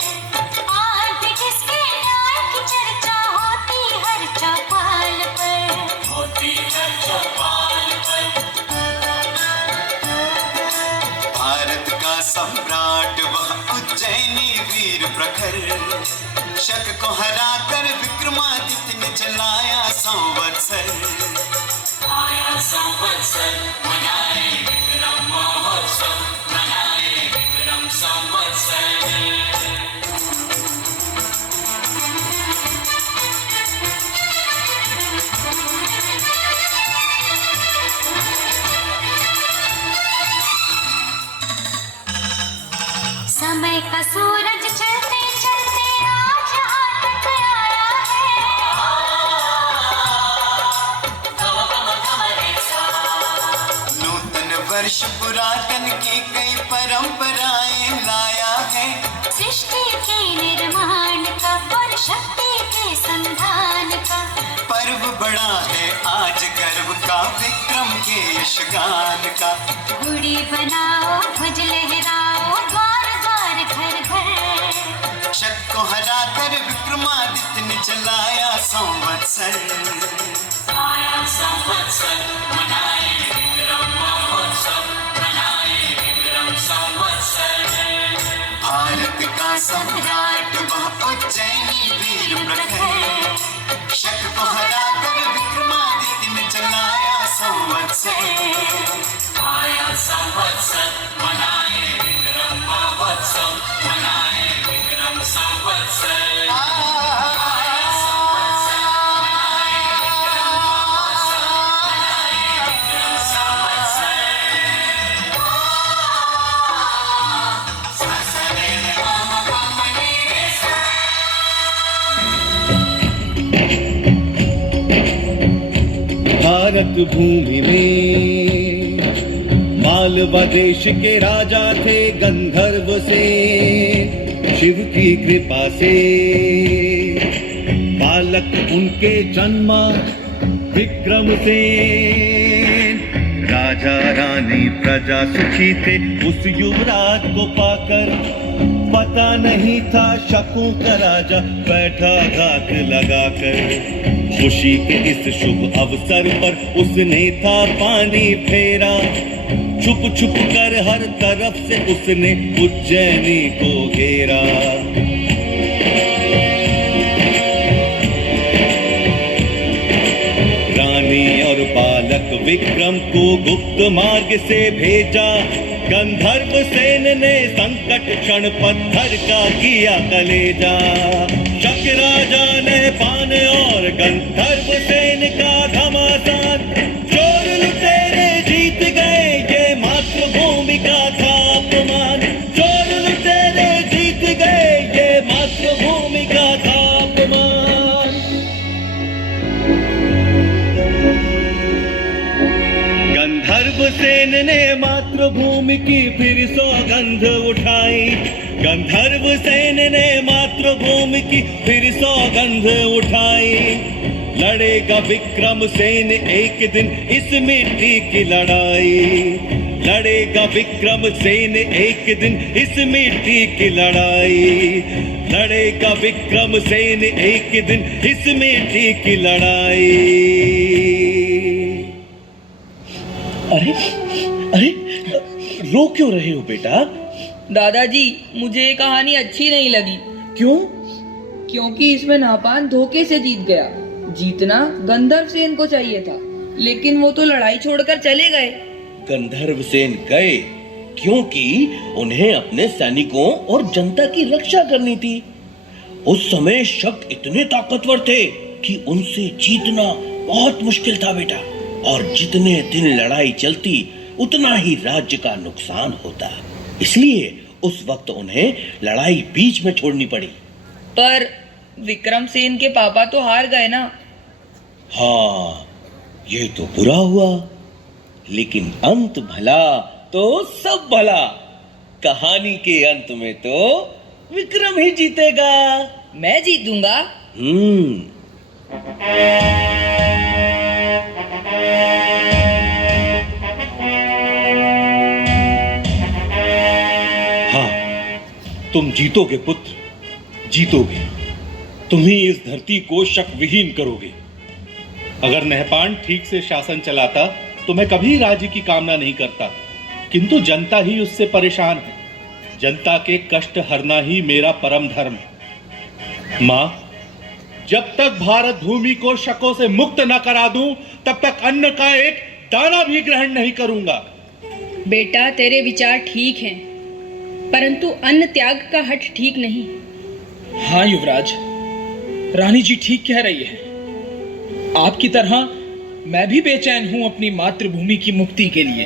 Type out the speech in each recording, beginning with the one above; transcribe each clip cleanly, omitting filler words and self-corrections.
आज जिसके न्याय की चर्चा होती हर चौपाल पर, होती हर चौपाल पर। भारत का सम्राट वह उज्जैनी वीर प्रखर, शक को हराकर विक्रमादित्य ने चलाया संवत्सर। आया संवत्सर मनाए विक्रम महोत्सव, मनाए विक्रम संवत्सर। समय का सूरज चलते चलते आज यहाँ तक आया है। नूतन वर्ष पुरातन की कई परंपराएं लाया है। सृष्टि के निर्माण का और शक्ति के संधान का, पर्व बड़ा है आज गर्व का विक्रम के यशगान का। गुड़ी बनाओ ध्वज लहराओ द्वार द्वार घर घर, शक को हराकर विक्रमादित्य ने चलाया संवत्सर। आया संवत्सर मनाए विक्रम महोत्सव, मनाए विक्रम संवत्सर। भारत का सम्राट वह उज्जैनी वीर प्रखर, शक को हराकर विक्रमादित्य ने चलाया संवत्सर। आया संवत्सर मनाए विक्रम महोत्सव, मनाए विक्रम संवत्सर। भारत भूमि में मालवा देश के राजा थे गंधर्व से, शिव की कृपा से बालक उनके जन्मा विक्रम से। राजा रानी प्रजा सुखी थे उस युवराज को पाकर, पता नहीं था शकों का राजा बैठा घात लगाकर। खुशी के इस शुभ अवसर पर उसने था पानी फेरा, छुप छुप कर हर तरफ से उसने उज्जैनी को घेरा। रानी और बालक विक्रम को गुप्त मार्ग से भेजा, गंधर्व सेन ने संकट क्षण पत्थर का किया कलेजा। शक राजा ने पान और गंधर्व सेन का घमासान, चोर लुटेरे जीत गए ये मातृभूमि का था अपमान। चोर लुटेरे जीत गए ये मातृभूमि का था अपमान। गंधर्व सेन ने मातृभूमि की फिर सौगंध उठाई, गंधर्व सेन ने मातृभूमि की फिर सौगंध उठाई। लड़ेगा विक्रम सेन एक दिन इस मिट्टी की लड़ाई, लड़ेगा विक्रम सेन एक दिन इस मिट्टी की लड़ाई। लड़ेगा विक्रम सेन एक दिन इस मिट्टी की लड़ाई। अरे अरे, रो क्यों रहे हो बेटा? दादाजी, मुझे ये कहानी अच्छी नहीं लगी। क्यों? क्योंकि इसमें नापान धोखे से जीत गया। जीतना गंधर्व सेन को चाहिए था, लेकिन वो तो लड़ाई छोड़कर चले गए। गंधर्व सेन गए क्योंकि उन्हें अपने सैनिकों और जनता की रक्षा करनी थी। उस समय शक इतने ताकतवर थे कि उनसे जीतना बहुत मुश्किल था बेटा, और जितने दिन लड़ाई चलती उतना ही राज्य का नुकसान होता। इसलिए उस वक्त उन्हें लड़ाई बीच में छोड़नी पड़ी। पर विक्रम सेन के पापा तो हार गए ना। हाँ, ये तो बुरा हुआ, लेकिन अंत भला तो सब भला। कहानी के अंत में तो विक्रम ही जीतेगा। मैं जीतूंगा। हाँ, तुम जीतोगे पुत्र। जीतोगे। तुम ही इस धरती को शक विहीन करोगे। अगर नहपान ठीक से शासन चलाता तो मैं कभी राज्य की कामना नहीं करता, किंतु जनता ही उससे परेशान है। जनता के कष्ट हरना ही मेरा परम धर्म है। मां, जब तक भारत भूमि को शकों से मुक्त न करा दूं, तब तक अन्न का एक दाना भी ग्रहण नहीं करूंगा। बेटा, तेरे विचार ठीक हैं, परंतु अन्न त्याग का हठ ठीक नहीं। हाँ युवराज, रानी जी ठीक कह रही है। आपकी तरह मैं भी बेचैन हूं अपनी मातृभूमि की मुक्ति के लिए।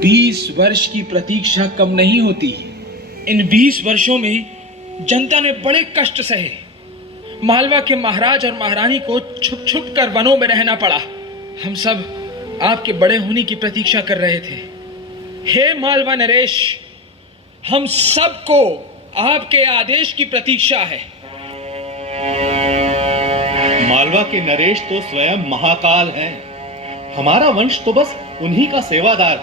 20 वर्ष की प्रतीक्षा कम नहीं होती। इन 20 वर्षों में जनता ने बड़े कष्ट सहे। मालवा के महाराज और महारानी को छुप छुप कर वनों में रहना पड़ा। हम सब आपके बड़े होने की प्रतीक्षा कर रहे थे। हे मालवा नरेश, हम सबको आपके आदेश की प्रतीक्षा है। मालवा के नरेश तो स्वयं महाकाल हैं। हमारा वंश तो बस उन्हीं का सेवादार।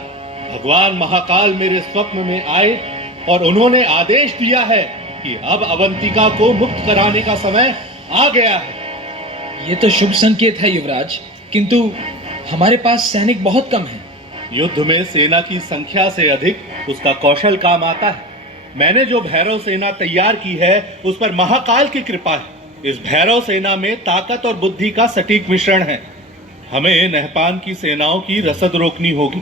भगवान महाकाल मेरे स्वप्न में आए और उन्होंने आदेश दिया है कि अब अवंतिका को मुक्त कराने का समय आ गया है। ये तो शुभ संकेत है युवराज, किंतु हमारे पास सैनिक बहुत कम हैं। युद्ध में सेना की संख्या से अधिक उसका कौशल काम आता है। मैंने जो भैरव सेना तैयार की है उस पर महाकाल की कृपा है। इस भैरव सेना में ताकत और बुद्धि का सटीक मिश्रण है। हमें नहपान की सेनाओं की रसद रोकनी होगी।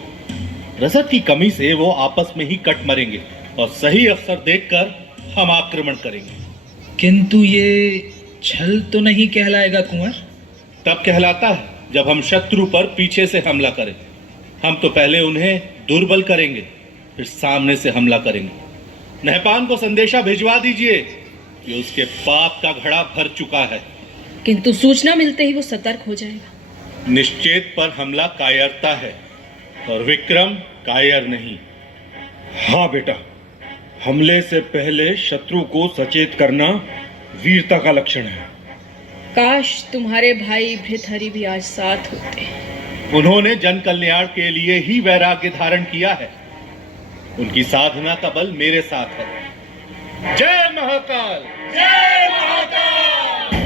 रसद की कमी से वो आपस में ही कट मरेंगे और सही अवसर देखकर हम आक्रमण करेंगे। किंतु ये छल तो नहीं कहलाएगा कुंवर? तब कहलाता है जब हम शत्रु पर पीछे से हमला करें। हम तो पहले उन्हें दुर्बल करेंगे, फिर सामने से हमला करेंगे। नहपान को संदेशा भिजवा दीजिए कि उसके पाप का घड़ा भर चुका है। किंतु सूचना मिलते ही वो सतर्क हो जाएगा। निश्चेत पर हमला कायरता है और विक्रम कायर नहीं। हाँ बेटा, हमले से पहले शत्रु को सचेत करना वीरता का लक्षण है। काश तुम्हारे भाई भृतहरि भी आज साथ होते। उन्होंने जन कल्याण के लिए ही वैराग्य धारण किया है। उनकी साधना का बल मेरे साथ है। जय महाकाल, जय महाकाल।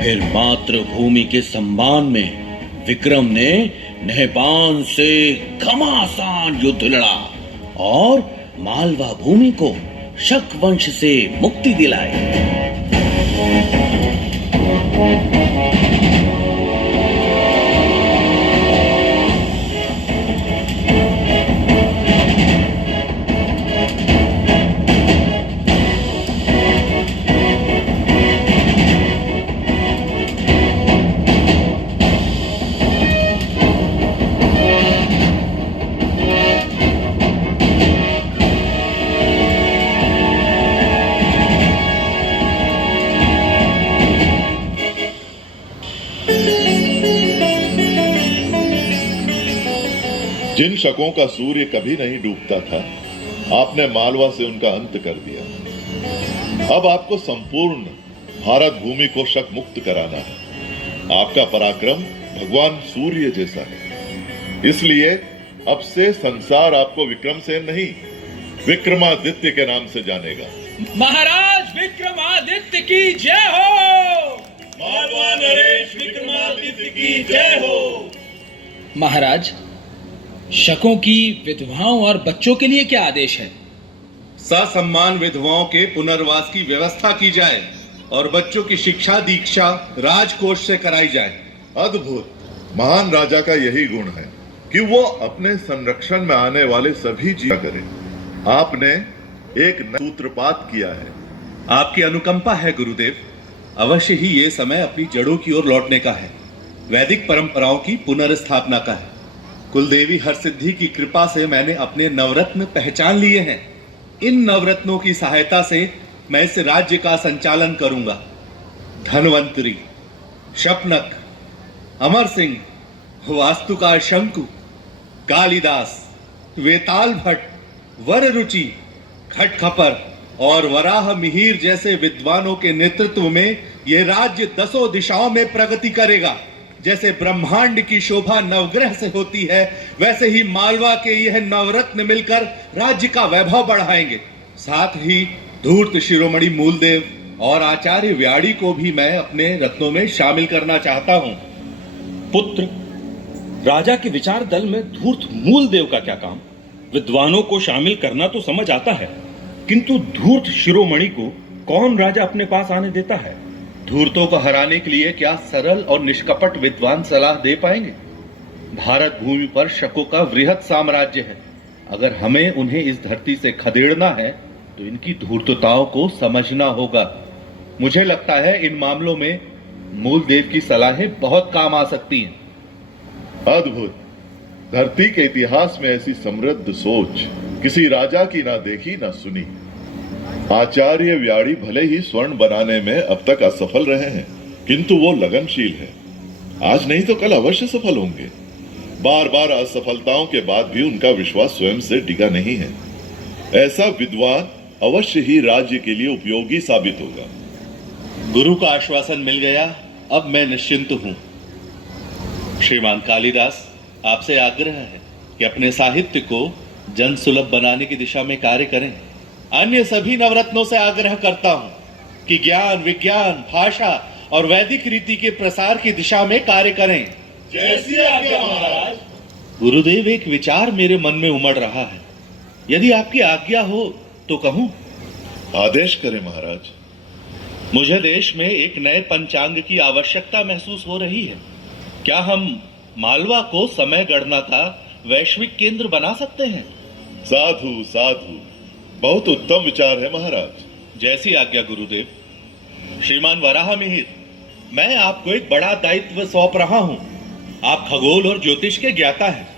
फिर मातृभूमि के सम्मान में विक्रम ने नहपान से घमासान युद्ध लड़ा और मालवा भूमि को शक वंश से मुक्ति दिलाई। जिन शकों का सूर्य कभी नहीं डूबता था, आपने मालवा से उनका अंत कर दिया। अब आपको संपूर्ण भारत भूमि को शक मुक्त कराना है। आपका पराक्रम भगवान सूर्य जैसा है, इसलिए अब से संसार आपको विक्रमसेन नहीं, विक्रमादित्य के नाम से जानेगा। महाराज विक्रमादित्य की जय हो। मालवा नरेश विक्रमादित्य की जय हो। महाराज, शकों की विधवाओं और बच्चों के लिए क्या आदेश है? ससम्मान विधवाओं के पुनर्वास की व्यवस्था की जाए और बच्चों की शिक्षा दीक्षा राजकोष से कराई जाए। अद्भुत। महान राजा का यही गुण है कि वो अपने संरक्षण में आने वाले सभी जीव करे। आपने एक सूत्रपात किया है। आपकी अनुकंपा है गुरुदेव। अवश्य ही ये समय अपनी जड़ों की ओर लौटने का है, वैदिक परंपराओं की पुनर्स्थापना का है। कुलदेवी हरसिद्धि की कृपा से मैंने अपने नवरत्न पहचान लिए हैं। इन नवरत्नों की सहायता से मैं इस राज्य का संचालन करूंगा। धनवंतरी, शपनक, अमर सिंह, वास्तुकार शंकु, कालिदास, वेताल भट्ट, वर रुचि, खटखपर और वराह मिहिर जैसे विद्वानों के नेतृत्व में यह राज्य 10 दिशाओं में प्रगति करेगा। जैसे ब्रह्मांड की शोभा नवग्रह से होती है, वैसे ही मालवा के यह नवरत्न मिलकर राज्य का वैभव बढ़ाएंगे। साथ ही धूर्त शिरोमणि मूलदेव और आचार्य व्याड़ी को भी मैं अपने रत्नों में शामिल करना चाहता हूं। पुत्र, राजा के विचार दल में धूर्त मूलदेव का क्या काम? विद्वानों को शामिल करना तो समझ आता है, किंतु धूर्त शिरोमणि को कौन राजा अपने पास आने देता है? धूर्तों को हराने के लिए क्या सरल और निष्कपट विद्वान सलाह दे पाएंगे? भारत भूमि पर शकों का वृहत साम्राज्य है। अगर हमें उन्हें इस धरती से खदेड़ना है तो इनकी धूर्तताओं को समझना होगा। मुझे लगता है इन मामलों में मूलदेव की सलाहें बहुत काम आ सकती हैं। अद्भुत। धरती के इतिहास में ऐसी समृद्ध सोच किसी राजा की ना देखी ना सुनी। आचार्य व्याड़ी भले ही स्वर्ण बनाने में अब तक असफल रहे हैं, किंतु वो लगनशील है। आज नहीं तो कल अवश्य सफल होंगे। बार बार असफलताओं के बाद भी उनका विश्वास स्वयं से डिगा नहीं है। ऐसा विद्वान अवश्य ही राज्य के लिए उपयोगी साबित होगा। गुरु का आश्वासन मिल गया, अब मैं निश्चिंत हूं। श्रीमान कालिदास, आपसे आग्रह है कि अपने साहित्य को जन सुलभ बनाने की दिशा में कार्य करें। अन्य सभी नवरत्नों से आग्रह करता हूं कि ज्ञान, विज्ञान, भाषा और वैदिक रीति के प्रसार की दिशा में कार्य करें। जैसी आज्ञा महाराज। गुरुदेव, एक विचार मेरे मन में उमड़ रहा है, यदि आपकी आज्ञा हो तो कहूं? आदेश करें महाराज। मुझे देश में एक नए पंचांग की आवश्यकता महसूस हो रही है। क्या हम मालवा को समय गणना का वैश्विक केंद्र बना सकते हैं? साधु साधु, बहुत उत्तम विचार है महाराज। जैसी आज्ञा गुरुदेव। श्रीमान वराह मिहिर, मैं आपको एक बड़ा दायित्व सौंप रहा हूं। आप खगोल और ज्योतिष के ज्ञाता हैं।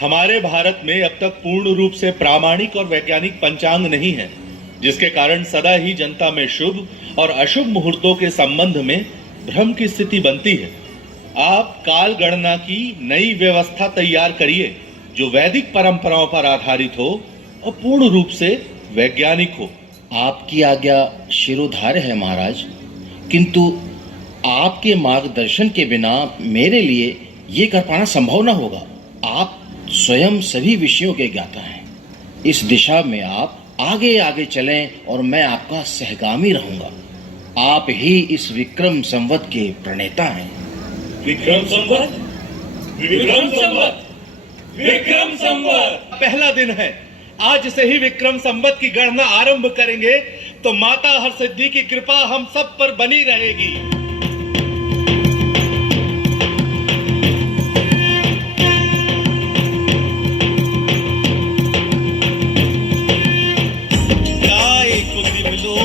हमारे भारत में अब तक पूर्ण रूप से प्रामाणिक और वैज्ञानिक पंचांग नहीं है, जिसके कारण सदा ही जनता में शुभ और अशुभ मुहूर्तों के संबंध में भ्रम की स्थिति बनती है। आप काल गणना की नई व्यवस्था तैयार करिए जो वैदिक परंपराओं पर आधारित हो और पूर्ण रूप से वैज्ञानिक हो। आपकी आज्ञा शिरोधार्य है महाराज, किंतु आपके मार्गदर्शन के बिना मेरे लिए ये कर पाना संभव न होगा। आप स्वयं सभी विषयों के ज्ञाता हैं। इस दिशा में आप आगे आगे चलें और मैं आपका सहगामी रहूंगा। आप ही इस विक्रम संवत के प्रणेता हैं। विक्रम संवत, विक्रम संवत, विक्रम संवत। पहला दिन है, आज से ही विक्रम संवत की गणना आरंभ करेंगे तो माता हरसिद्धि की कृपा हम सब पर बनी रहेगी।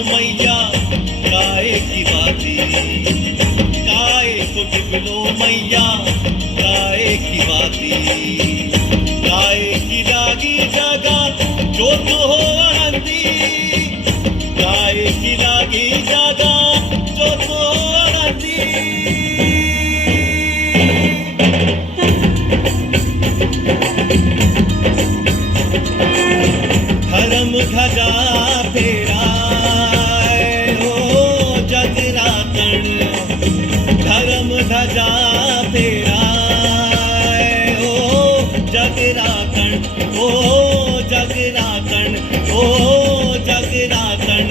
मैया गाय की बाती, गाय को दिबलो मैया गाय की बाती, गाय की लागी जागा जो तो हो आनंदी, गाय की लागी जागा जो तो हो आनंदी। धर्म ध्वजा फेरा धर्म ध्वजा फेराए ओ जगरातन, ओ जगरातन, ओ जगरातन।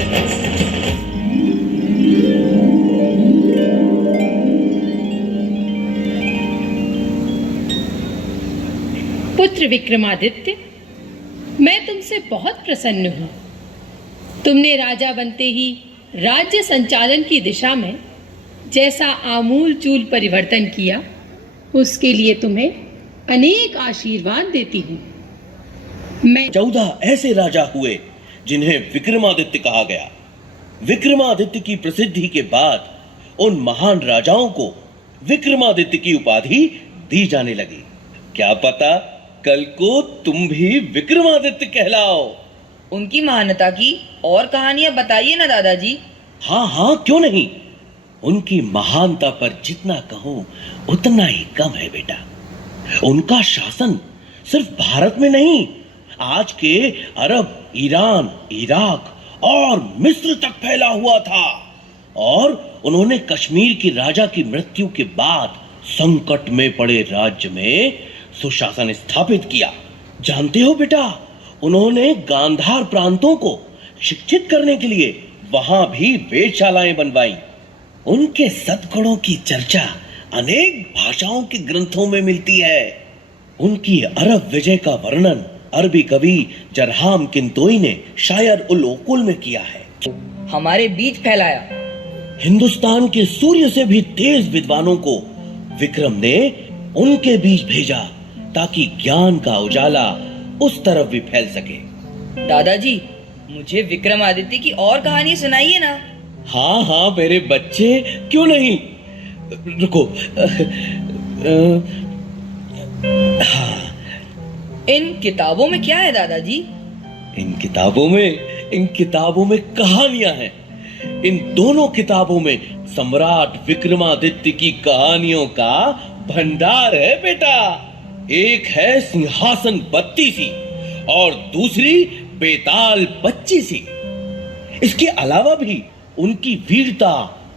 पुत्र विक्रमादित्य, मैं तुमसे बहुत प्रसन्न हूँ। तुमने राजा बनते ही राज्य संचालन की दिशा में जैसा आमूल चूल परिवर्तन किया, उसके लिए तुम्हें अनेक आशीर्वाद देती हूँ। मैं 14 ऐसे राजा हुए जिन्हें विक्रमादित्य कहा गया। विक्रमादित्य की प्रसिद्धि के बाद उन महान राजाओं को विक्रमादित्य की उपाधि दी जाने लगी। क्या पता कल को तुम भी विक्रमादित्य कहलाओ। उनकी महानता की और कहानियां बताइए ना दादाजी। हाँ हाँ, क्यों नहीं। उनकी महानता पर जितना कहो उतना ही कम है बेटा। उनका शासन सिर्फ भारत में नहीं, आज के अरब, ईरान, इराक और मिस्र तक फैला हुआ था। और उन्होंने कश्मीर की राजा की मृत्यु के बाद संकट में पड़े राज्य में सुशासन स्थापित किया। जानते हो बेटा, उन्होंने गांधार प्रांतों को शिक्षित करने के लिए वहां भी वेधशालाएं बनवाई। उनके सद्गुणों की चर्चा अनेक भाषाओं के ग्रंथों में मिलती है। उनकी अरब विजय का वर्णन अरबी कवि जरहाम किंतोई ने शायर उल उकुल में किया है। हमारे बीच फैलाया। हिंदुस्तान के सूर्य से भी तेज विद्वानों को विक्रम ने उनके बीच भेजा ताकि ज्ञान का उजाला उस तरफ भी फैल सके। दादाजी, मुझे विक्रमादित्य की और कहानी सुनाइए ना। हाँ हाँ मेरे बच्चे, क्यों नहीं। रुको। हाँ, इन किताबों में क्या है दादाजी? इन किताबों में कहानियां हैं। इन दोनों किताबों में सम्राट विक्रमादित्य की कहानियों का भंडार है बेटा। एक है सिंहासन 32 और दूसरी बेताल 25। इसके अलावा भी उनकी वीरता,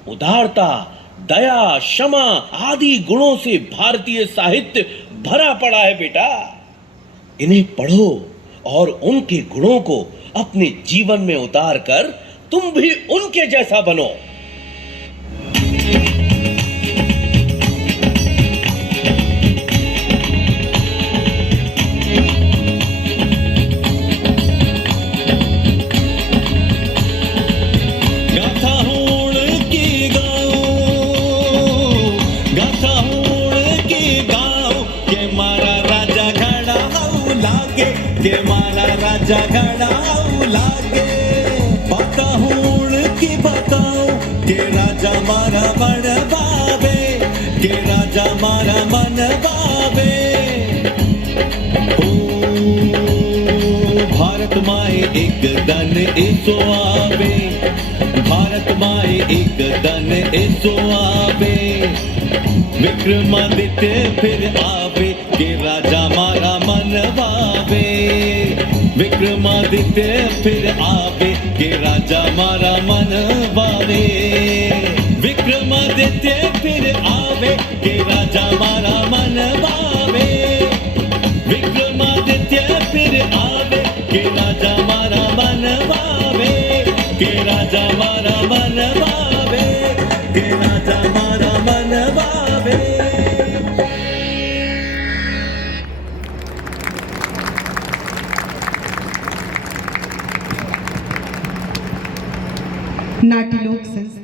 उदारता, दया, क्षमा आदि गुणों से भारतीय साहित्य भरा पड़ा है बेटा। इन्हें पढ़ो और उनके गुणों को अपने जीवन में उतार कर तुम भी उनके जैसा बनो। के मारा राजा घड़ा लागे, बताऊं की बताऊं के राजा मारा मन बाबे, के राजा मारा मन बाबे। ओ भारत माए एक दन ऐसो आवे, भारत माए एक दन ऐसो आवे, विक्रमादित्य फिर आवे के राजा मारा मन बाबे, विक्रमादित्य फिर आवे के राजा मारा मन बावे, विक्रमादित्य फिर आवे के राजा मारा मन बावे, विक्रमादित्य फिर आवे के राजा मारा मन बावे, के राजा मारा मन बावे, के राजा मारा मन बावे। नाट्यलोक संस्था